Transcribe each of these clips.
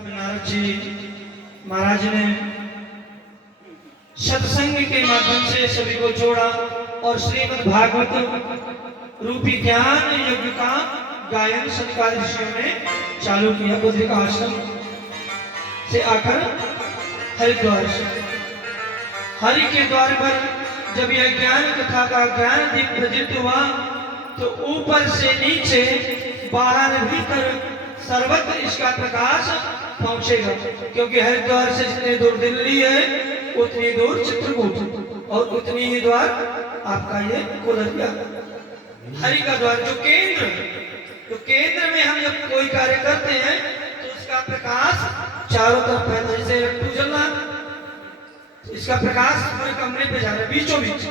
तब नारद जी महाराज ने सत्संग के माध्यम से सभी को जोड़ा और श्रीमद् भागवत रूपी ज्ञान यज्ञ का गायन सत्कार ऋषियों ने चालू किया। बद्रिका आश्रम से आकर हरिद्वार से हरि के द्वार पर जब यह ज्ञान कथा का ज्ञान दीप प्रज्वलित हुआ तो ऊपर से नीचे बाहर भीतर सर्वत्र इसका प्रकाश पहुंचेगा, क्योंकि हरिद्वार से जितनी दूर दिल्ली है उतनी दूर चित्रकूट और उतनी ही द्वार आपका ये कोलरिया हरि का द्वार जो केंद्र है। तो केंद्र में हम जब कोई कार्य करते हैं तो उसका प्रकाश चारों तरफ फैलता है। जैसे लट्टू जलना, इसका प्रकाश पूरे कमरे पे जा रहा है बीचों बीच।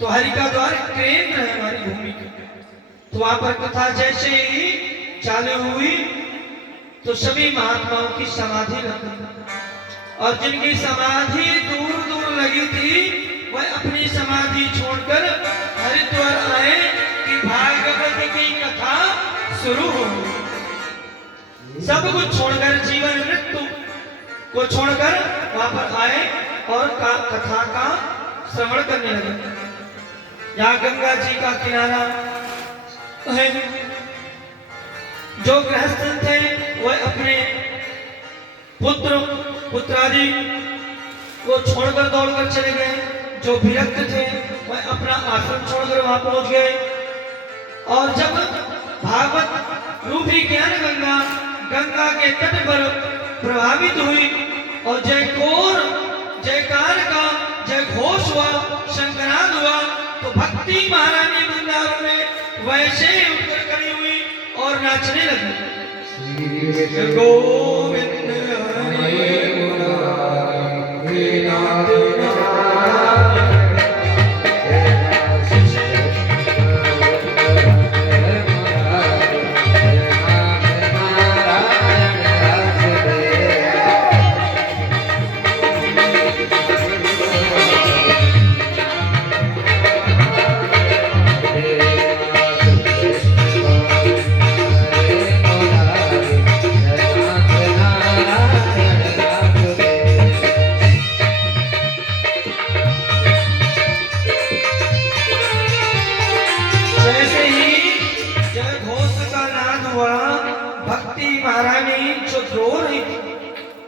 तो हरि का द्वार केंद्र है हमारी भूमि का। तो वहां पर कथा जैसे ही चालू हुई तो सभी महात्माओं की समाधि लग गई, और जिनकी समाधि दूर दूर लगी थी वह अपनी समाधि छोड़कर हरिद्वार आए कि भागवत की कथा शुरू हो। सब कुछ छोड़कर, जीवन मृत्यु को छोड़कर वहां पर आए और कथा का श्रवण करने लगे। यहाँ गंगा जी का किनारा है। जो गृहस्थ थे वह अपने पुत्रादि को छोड़कर दौड़कर चले गए। जो विरक्त थे वह अपना आश्रम छोड़कर वहां पहुंच गए। और जब भागवत रूपी ज्ञान गंगा गंगा के तट पर प्रभावित हुई और जयकार का जय घोष हुआ, शंखनाद हुआ, तो भक्ति महारानी वृंदावन में वैसे ही उठकर खड़ी हुई और नाचने लगी। गोविंद हरे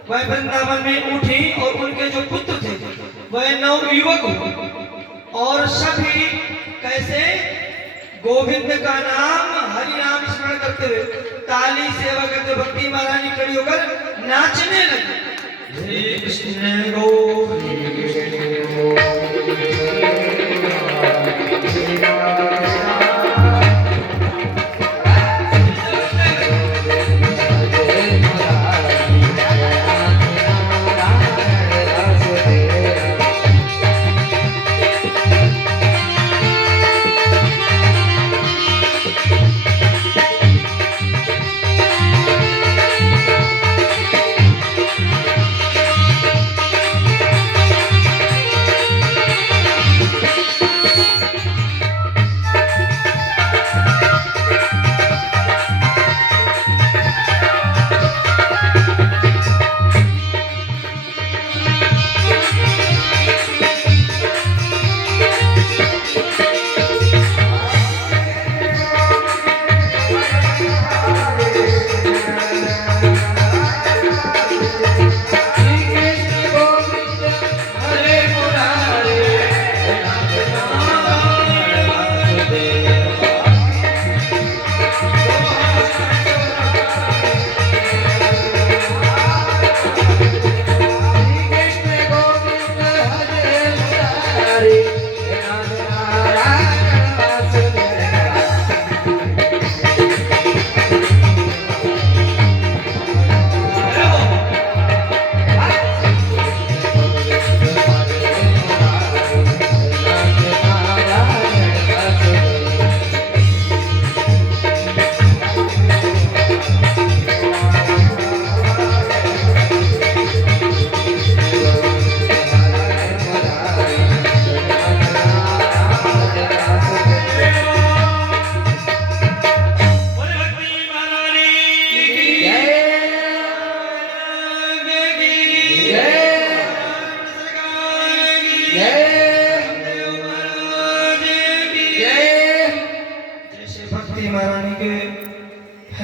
वह वृंदावन में उठी और उनके जो पुत्र थे वह नवयुवक हुए और सभी कैसे गोविंद का नाम हरि नाम स्मरण करते हुए ताली सेवा करते भक्ति महारानी खड़ी होकर नाचने लगी। श्री कृष्ण गोविंद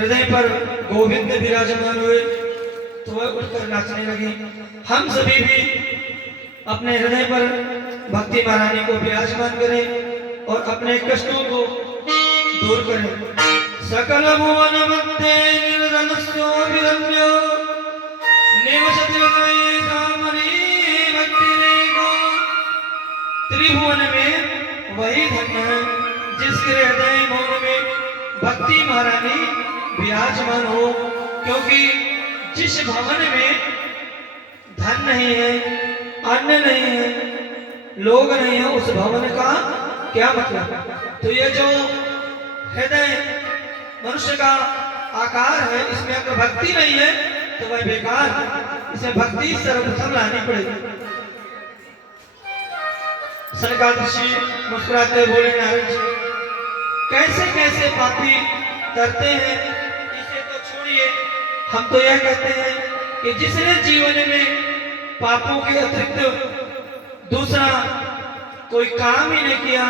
हृदय पर गोविंद विराजमान हुए तो वह उठकर नाचने लगी। हम सभी भी अपने हृदय पर भक्ति महारानी को विराजमान करें और अपने कष्टों को दूर करें। सकल भुवन मध्य निर्धनस्यो विरम्यो निवसति हृदये कामनी भक्तिरेको। त्रिभुवन में वही धन्य है जिसके हृदय मौन में भक्ति महारानी विराजमान हो, क्योंकि जिस भवन में धन नहीं है, अन्न नहीं है, लोग नहीं है, उस भवन का क्या मतलब। तो ये जो हृदय मनुष्य का आकार है, इसमें अगर भक्ति नहीं है तो वह बेकार है। इसमें भक्ति सर्वप्रथम लानी पड़ेगी। सनकादिशी मुस्कुराते बोले, नारद जी कैसे कैसे पापी करते हैं, इसे तो छोड़िए। हम तो यह कहते हैं कि जिसने जीवन में पापों के अतिरिक्त दूसरा कोई काम ही नहीं किया,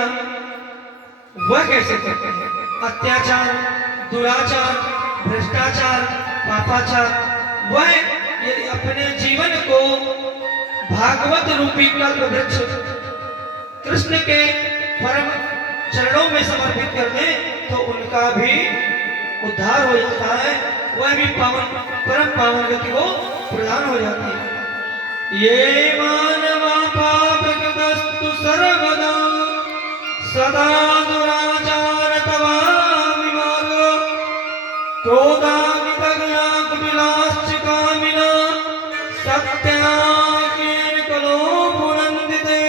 वह कैसे करते हैं। अत्याचार, दुराचार, भ्रष्टाचार, पापाचार, वह यदि अपने जीवन को भागवत रूपी कल्प वृक्ष कृष्ण के परम चरणों में समर्पित कर दें तो उनका भी उद्धार हो जाता है, वह भी पावन परम पावन गति को प्रदान हो जाती है। ये मानवा पाप कृतस्तु सर्वदा सदा दुराचार तवा विमाग क्रोधान्वितगया कुटिलाश्च कामिना सत्याज्ञेन कलो पुनन्दिते।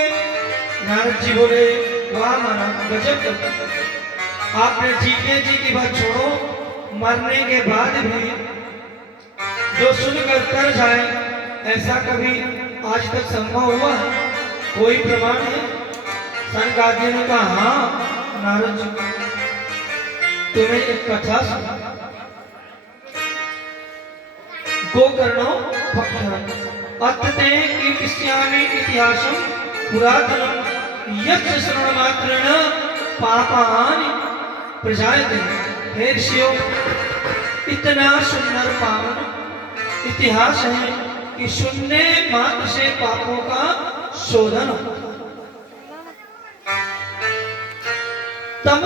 नारद जी बोले, वाह महाराज गजब, आपने जीते जी की बात छोड़ो, मरने के बाद भी जो सुनकर कर जाए, ऐसा कभी आज तक संभव हुआ? कोई प्रमाण है? सनकादियों ने कहा, हाँ नारद जी, तुम्हें एक कथा सुना। गोकर्णो भक्तः अत्ते कीर्तिस्यामि इतिहासं पुरातनं यत् श्रवणमात्रेण पापानि प्रजायते। हे ऋषियों, इतना सुंदर पावन इतिहास है कि सुनने मात्र से पापों का शोधन हो। तब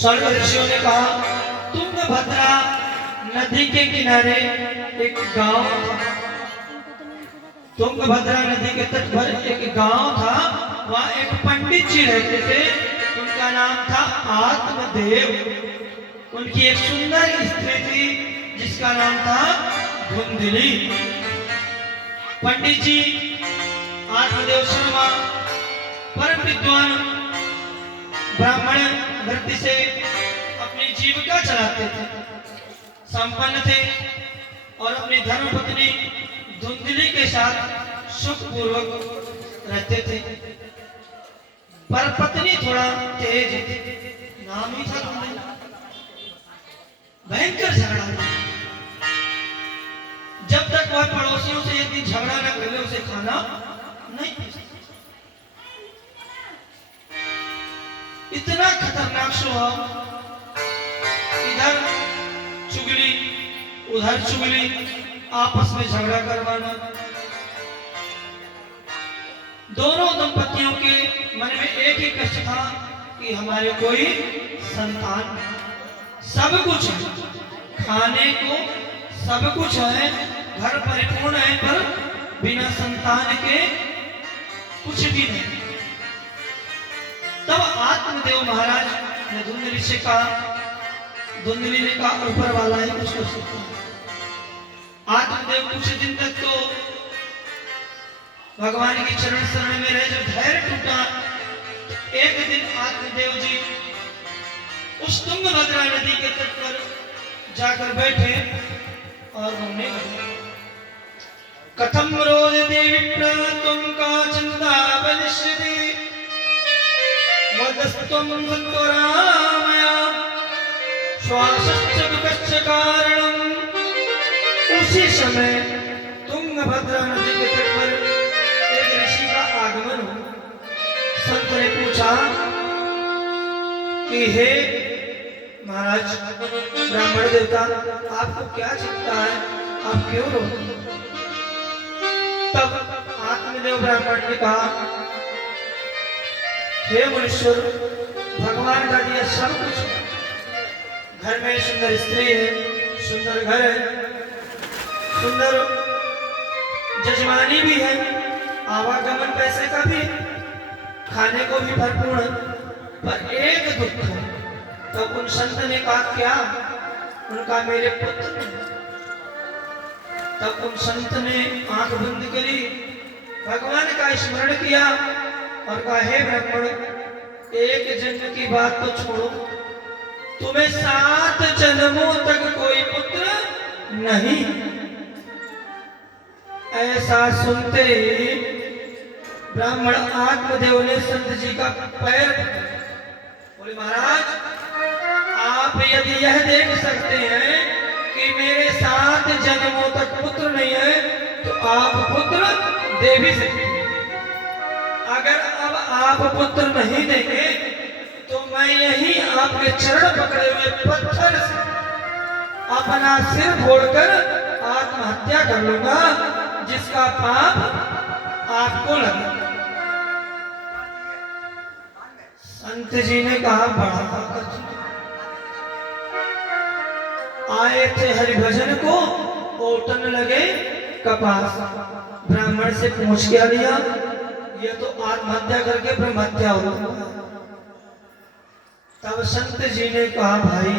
स्वर्ग ऋषियों ने कहा, तुंगभद्रा नदी के किनारे एक गांव था। तुंगभद्रा नदी के तट पर एक गांव था। वहां एक पंडित जी रहते थे, उनका नाम था आत्मदेव। उनकी एक सुंदर स्त्री थी जिसका नाम था धुंधली। पंडित जी आत्मदेव शर्मा परम विद्वान ब्राह्मण वृत्ति से अपनी जीविका चलाते थे, संपन्न थे और अपनी धर्मपत्नी धुंधली के साथ सुखपूर्वक रहते थे। पर पत्नी थोड़ा तेज थी, नाम ही था धुंधली। भयंकर झगड़ा था। जब तक वह पड़ोसियों से एक दिन झगड़ा न कर ले, उसे खाना नहीं पी सकती। इतना खतरनाक स्वभाव, इधर चुगली उधर चुगली, आपस में झगड़ा करवाना। दोनों दंपतियों के मन में एक ही कष्ट था कि हमारे कोई संतान। सब कुछ है, खाने को सब कुछ है, घर परिपूर्ण है, पर बिना संतान के कुछ भी नहीं। तब आत्मदेव महाराज ने धुंधली से कहा, धुंधली ने कहा ऊपर वाला ही कुछ कर सकता है। आत्मदेव कुछ दिन तक तो भगवान के चरण शरण में रहे। जब धैर्य टूटा, एक दिन आत्मदेव जी उस तुंगभद्रा नदी के तट पर जाकर बैठे और रोने लगे। कथम रोदते विप्र तुम का चिंता बलिष्यति वदस्तुम संतोरामया श्वासश्च दुःखश्च कारणम्। उसी समय तुंगभद्रा नदी के तट पर एक ऋषि का आगमन हुआ। संत ने पूछा कि हे महाराज ब्राह्मण देवता आपको क्या चिंता है, आप क्यों रो? तब आत्मदेव ब्राह्मण ने कहा, हे मुनीश्वर, भगवान का दिया सब कुछ, घर में सुंदर स्त्री है, सुंदर घर है, सुंदर जजमानी भी है, आवागमन पैसे का भी है, खाने को भी भरपूर है, पर एक दुख है। तब उन संत ने कहा, क्या? उनका मेरे पुत्र नहीं। तब उन संत ने आंख बंद करी, भगवान का स्मरण किया और कहा, हे ब्राह्मण, एक जन्म की बात तो छोड़ो, तुम्हें 7 जन्मों तक कोई पुत्र नहीं। ऐसा सुनते ही ब्राह्मण आत्मदेव ने संत जी का पैर बोले, महाराज, आप यदि यह देख सकते हैं कि मेरे 7 जन्मों तक पुत्र नहीं है, तो आप पुत्र दे भी सकते हैं। अगर अब आप पुत्र नहीं देंगे तो मैं यही आपके चरण पकड़े हुए पत्थर से अपना सिर फोड़कर आत्महत्या कर लूंगा, जिसका पाप आपको लगे। संत जी ने कहा, बड़ा आए थे हरिभजन को, ओटन लगे कपास। ब्राह्मण से पूछ क्या लिया, ये तो आत्महत्या करके ब्रह्महत्या हो। तब संत जी ने कहा, भाई,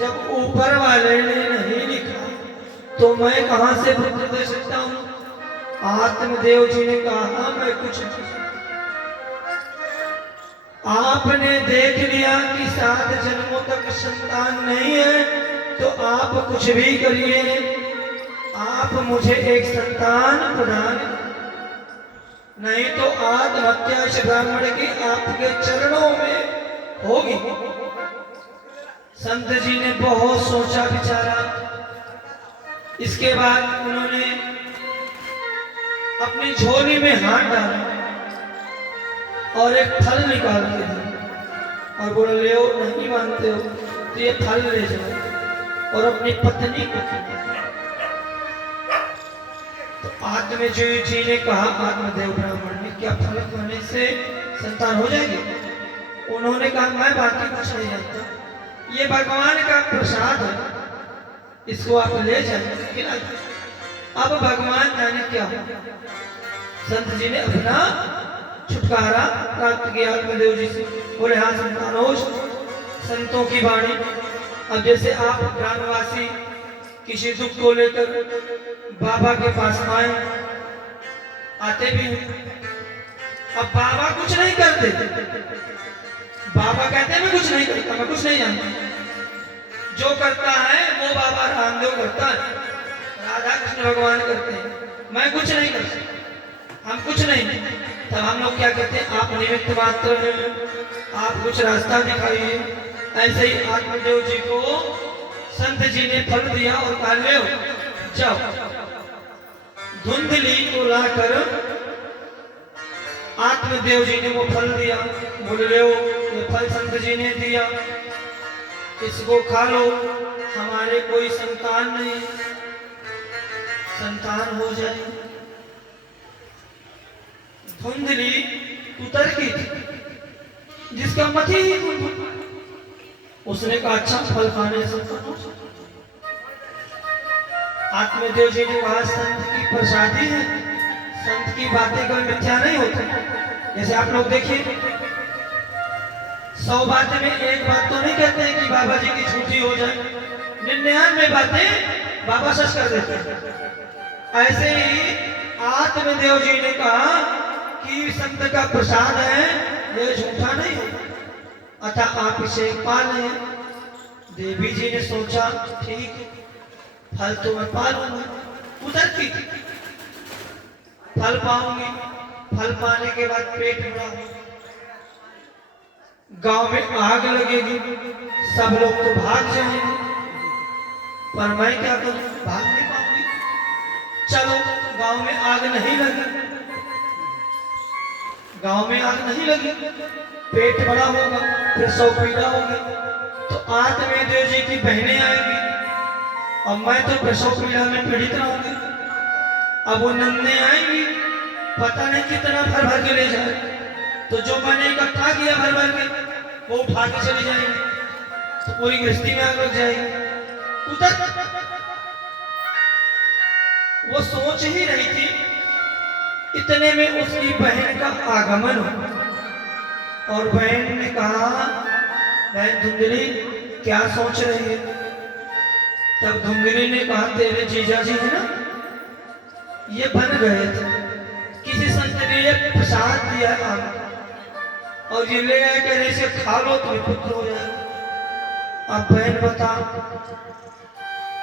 जब ऊपर वाले ने नहीं लिखा तो मैं कहां से पुत्र दे सकता हूं? आत्मदेव जी ने कहा, मैं कुछ आपने देख लिया कि 7 जन्मों तक संतान नहीं है, तो आप कुछ भी करिए, आप मुझे एक संतान प्रदान, नहीं तो आत्महत्या इस ब्राह्मण की आपके चरणों में होगी। संत जी ने बहुत सोचा विचारा, इसके बाद उन्होंने अपनी झोली में हाथ डाला और एक फल निकाल के दिया और बोले, ले, नहीं मानते हो तो ये फल ले जाओ और अपनी पत्नी को खिलाओ। तो आत्मदेव जी ने कहा, आत्मदेव ब्राह्मण ने, क्या फल खाने से संतान हो जाएगी? उन्होंने कहा, मैं बाकी कुछ नहीं जानता, ये भगवान का प्रसाद है, इसको आप ले जाए। अब भगवान जाने क्या हो। संत जी ने अपना छुटकारा प्राप्त किया आत्मदेव जी से। बोले, हाँ संतानों, संतों की वाणी। अब जैसे आप ग्रामवासी किसी दुख को लेकर बाबा के पास आते भी हैं, अब बाबा कुछ नहीं करते, बाबा कहते हैं मैं कुछ नहीं करता, मैं कुछ नहीं जानता, जो करता है वो बाबा रामदेव करता है, राधा कृष्ण भगवान करते हैं, मैं कुछ नहीं करता, हम कुछ नहीं। तब हम लोग क्या कहते हैं, आप निमित्त मात्र हैं, आप कुछ रास्ता दिखाइए। ऐसे ही आत्मदेव जी को संत जी ने फल दिया और कहा, ले जाओ। धुंधली को लाकर आत्मदेव जी ने वो फल दिया। बोले, ले, ये फल संत जी ने दिया, इसको खा लो, हमारे कोई संतान नहीं, संतान हो जाए। धुंधली उतर की जिसका मति ही, उसने कहा, अच्छा, फल खाने से आत्मदेव जी ने कहा, संत की प्रसादी है, संत की बातें कोई मिथ्या नहीं होती। जैसे आप लोग देखिए, 100 बातें में एक बात तो नहीं कहते हैं कि बाबा जी की छुट्टी हो जाए, 99 बातें बाबा सच कर देते हैं। ऐसे ही आत्मदेव जी ने कहा कि संत का प्रसाद है, ये झूठा नहीं होता, अतः आप इसे पालें। देवी जी ने सोचा, ठीक, फल तो मैं पालूंगा, उधर की फल पाऊंगी, फल पाने के बाद पेट भरा होगा, गांव में आग लगेगी, सब लोग तो भाग जाएंगे, पर मैं क्या करूं, भाग नहीं पाऊंगी। चलो, गांव में आग नहीं लगी, गांव में आग नहीं लगी, पेट बड़ा होगा, फिर 100 पीड़ा होगी, तो आत्मदेव जी की बहनें आएंगी, अब मैं तो प्रसव पीड़ा में पीड़ित रहूंगी। अब वो नन्हे आएंगी, पता नहीं कितना भर भर के ले जाए, तो जो मैंने इकट्ठा किया भर भर के वो उठा के चले जाएंगे, तो पूरी गृहस्थी में आग लग जाएगी। उधर वो सोच ही रही थी, इतने में उसकी बहन का आगमन हो और बहन ने कहा, बहन धुंधली क्या सोच रही है? तब धुंधली ने कहा, तेरे जीजा जी है ना, ये बन गए थे, किसी संत ने ये प्रसाद दिया आम और ये ले आए, कहने से खा लो तुम्हें पुत्र हो जाए। अब बहन बता,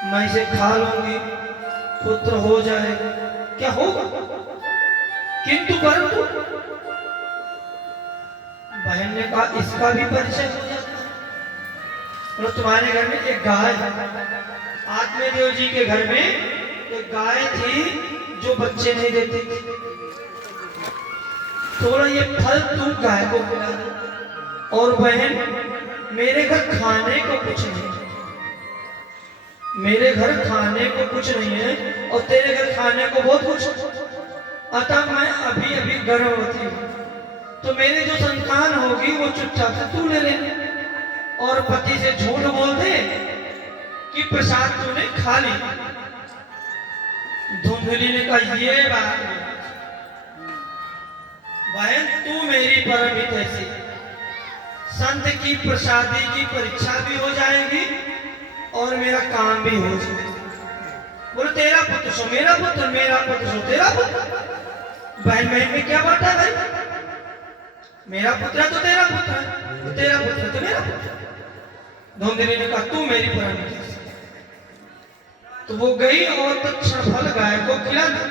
मैं इसे खा लूंगी पुत्र हो जाएगा, क्या होगा? किंतु परंतु बहन ने कहा, इसका भी परिचय हो जाता है। तो तुम्हारे घर में एक गाय है, आत्मदेव जी के घर में एक गाय थी जो बच्चे नहीं देती थी, थोड़ा ये फल तू गाय को खिला दे। और बहन मेरे घर खाने को कुछ नहीं, मेरे घर खाने को कुछ नहीं है और तेरे घर खाने को बहुत कुछ, अतः मैं अभी अभी गर्भवती हूँ, तो मेरे जो संतान होगी वो चुपचाप से तू ले ले और पति से झूठ बोल दे कि प्रसाद तूने खा ली। धुंधली ने कहा, ये बात नहीं बहन, तू मेरी परम हितैषी, संत की प्रसादी की परीक्षा भी हो जाएगी और मेरा काम भी हो जाएगा। बोले तेरा पुत्र सो मेरा पुत्र, मेरा पुत्र सो तेरा पुत्र, बहन बहन में क्या बांटा भाई? मेरा पुत्र है तो तेरा पुत्र है, तो तेरा पुत्र है तो मेरा पुत्र। धुंधली ने कहा, तू मेरी परम हितैषी। तो वो गई और तत्क्षण फल गाय को खिला दी।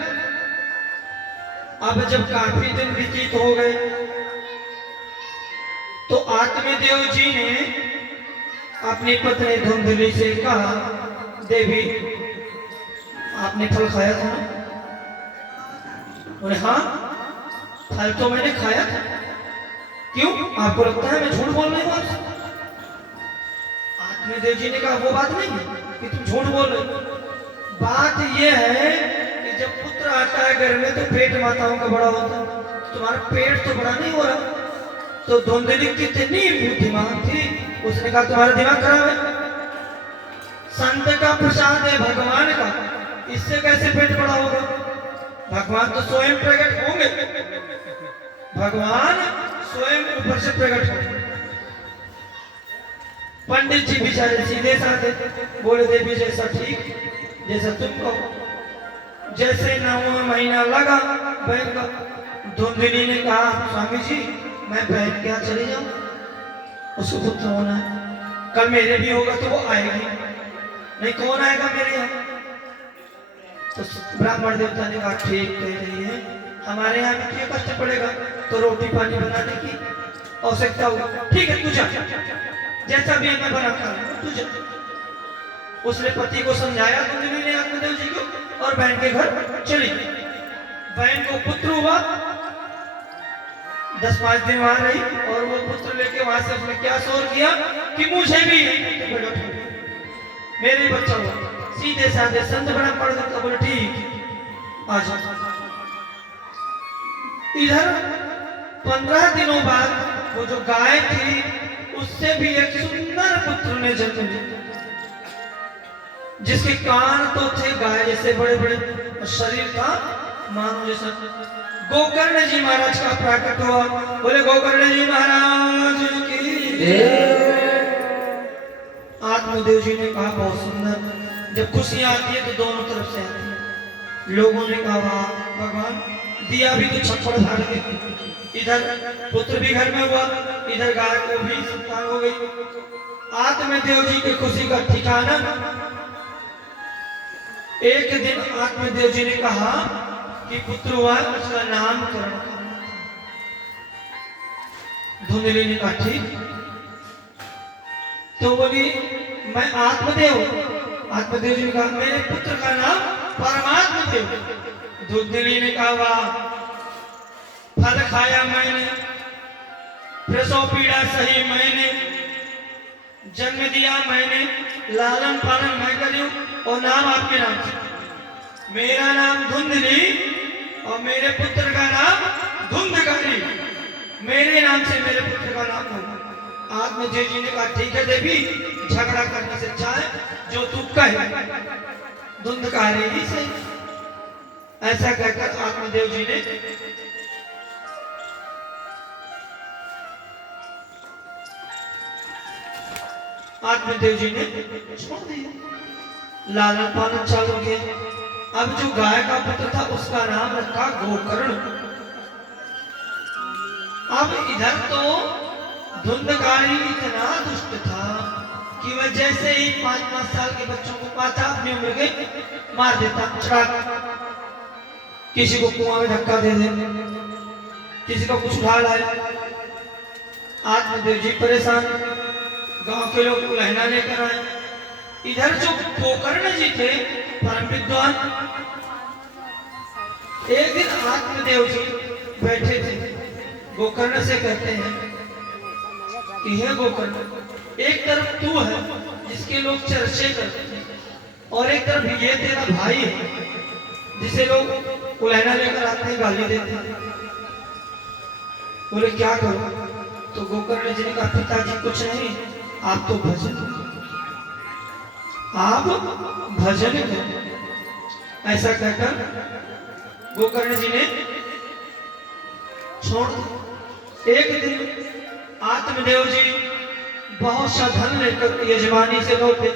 अब जब काफी दिन व्यतीत हो गए तो आत्मदेव जी ने अपनी पत्नी धुंधली से कहा, देवी आपने फल खाया था ना? बोले हाँ, फल तो मैंने खाया था। क्यों, आपको लगता है मैं झूठ बोल रही हूँ आपसे? आत्मदेव जी ने कहा, वो बात नहीं है कि तुम झूठ बोल रहे हो, बात यह है कि जब पुत्र आता है घर में तो पेट माताओं का बड़ा होता है, तुम्हारा पेट तो बड़ा नहीं हो रहा। तो धुंधली कितनी बुद्धिमान थी, उसने कहा तुम्हारा दिमाग खराब है, संत का प्रसाद है भगवान का, इससे कैसे पेट बड़ा होगा? भगवान तो स्वयं प्रकट होंगे, भगवान स्वयं ऊपर से प्रकट होंगे। पंडित जी बेचारे सीधे साधे बोले, देवी जैसा ठीक, जैसा तुम कहो। जैसे 9वां महीना लगा बहन का, धुंधली ने कहा, स्वामी जी मैं बहन के यहाँ चली जाऊं, उसको पुत्र होना है, कल मेरे भी होगा तो वो आएगी, नहीं कौन आएगा मेरे यहाँ? तो ब्राह्मण देवता ने कहा, ठीक कह रही है, हमारे यहाँ भी क्यों कष्ट पड़ेगा, तो रोटी पानी बनाने की आवश्यकता हो, ठीक है तू जा, जैसा भी मैं बना कर तू जा। उसने पति को समझाया धुंधली ने आत्मदेव जी को और बहन के घर चली। बहन को पुत्र हुआ, 10-5 दिन वहां रही और वो पुत्र लेके वहां से उसने क्या शोर किया कि मुझे भी मेरे बच्चा हुआ। सीधे साधे संत बना पड़ देता, बोले ठीक आ जाओ। इधर 15 दिनों बाद वो जो गाय थी उससे भी एक सुंदर पुत्र ने जन्म लिया, जिसके कान तो थे गाय जैसे बड़े बड़े, शरीर था मानो जैसा। गोकर्ण जी महाराज का प्रकट हुआ, बोले गोकर्ण जी महाराज की। आत्मदेव जी ने कहा, बहुत सुंदर, जब खुशियां आती है तो दोनों तरफ से आती है। लोगों ने कहा, वाह भगवान, दिया भी तो छप्पड़ धार के, इधर पुत्र भी घर में हुआ, इधर गाय को भी संतान हो गई। आत्मदेव जी की खुशी का ठिकाना। एक दिन आत्मदेव जी ने कहा कि पुत्र हुआ, उसका नामकरण करना। धुंधली ने कहा ठीक। तो बोली, मैं आत्मदेव। आत्मदेव जी ने कहा, मेरे पुत्र का नाम परमात्मा देव। धुंधली ने कहा, वाह, फल खाया मैंने, प्रसव पीड़ा सही मैंने, जन्म दिया मैंने, लालन पालन मैं करूं और नाम आपके नाम से। मेरा नाम धुंधली और मेरे पुत्र का नाम धुंधकारी। मेरे नाम से मेरे पुत्र का नाम होगा। आत्मदेव जी ने कहा ठीक है देवी, झगड़ा करने से अच्छा है जो तू कहे, धुंधकारी ही सही। ऐसा कहकर आत्मदेव जी ने छोड़ दिया। लालन पालन चालू किया। अब जो गाय का पुत्र था उसका नाम रखा गोकर्ण। अब इधर तो धुंधकारी इतना दुष्ट था कि वह जैसे ही 5-5 साल के बच्चों को पाता अपनी उम्र के मार देता, किसी को कुआं में धक्का दे दे, किसी को कुछ उठा लाए। आत्मदेव जी परेशान, गांव के लोग लहना लेकर आए। इधर जो गोकर्ण जी थे परम विद्वान, एक दिन आत्मदेव जी बैठे थे, गोकर्ण से कहते हैं कि हे गोकर्ण, एक तरफ तू है जिसके लोग चर्चे करते हैं और एक तरफ ये तेरा भाई है जिसे लोग उलहना लेकर आते हैं, गाली देते हैं। बोले क्या करो? तो गोकर्ण जी ने कहा पिताजी कुछ नहीं, आप तो भजन करें। ऐसा कहकर गोकर्ण जी ने छोड़ दिया। एक दिन आत्मदेव जी बहुत सा धन लेकर यजमानी से लौटे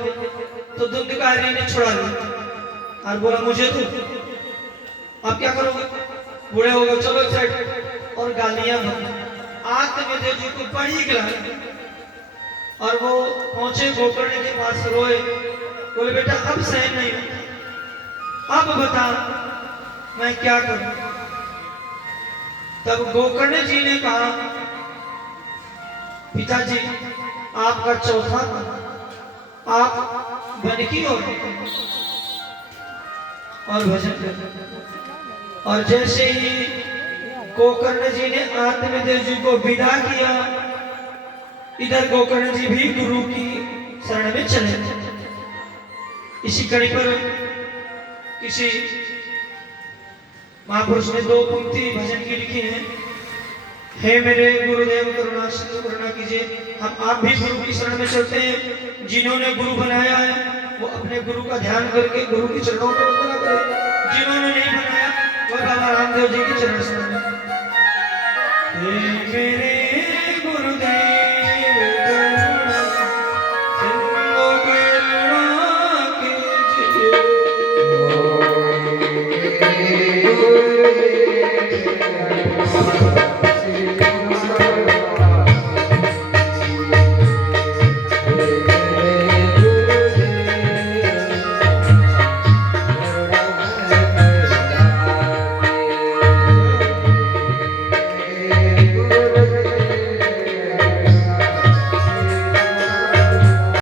तो धुंधकारी ने छुड़ा लिया और बोला मुझे तो अब क्या करोगे, बूढ़े हो गए, चलो साइड। और गालियां आत्मदेव जी को बड़ी गिलाई और वो पहुंचे गोकर्ण के पास, रोए, बोले बेटा अब सहन नहीं होता, अब बता मैं क्या करूं। तब गोकर्ण जी ने कहा पिताजी आपका चौथा आप बनकी और भजन कर। और जैसे ही गोकर्ण जी ने आत्मदेव जी को विदा किया, इधर गोकर्ण जी भी गुरु की शरण में चले। इसी कड़ी पर किसी महापुरुष ने 2 पंक्ति भजन की लिखी है। हे मेरे गुरुदेव करुणा सिंधु करुणा कीजिए, हम आप भी गुरु की शरण में चलते हैं। जिन्होंने गुरु बनाया है वो अपने गुरु का ध्यान करके गुरु के चरणों में वंदना करें, जिन्होंने नहीं बनाया वह बाबा रामदेव जी के चरण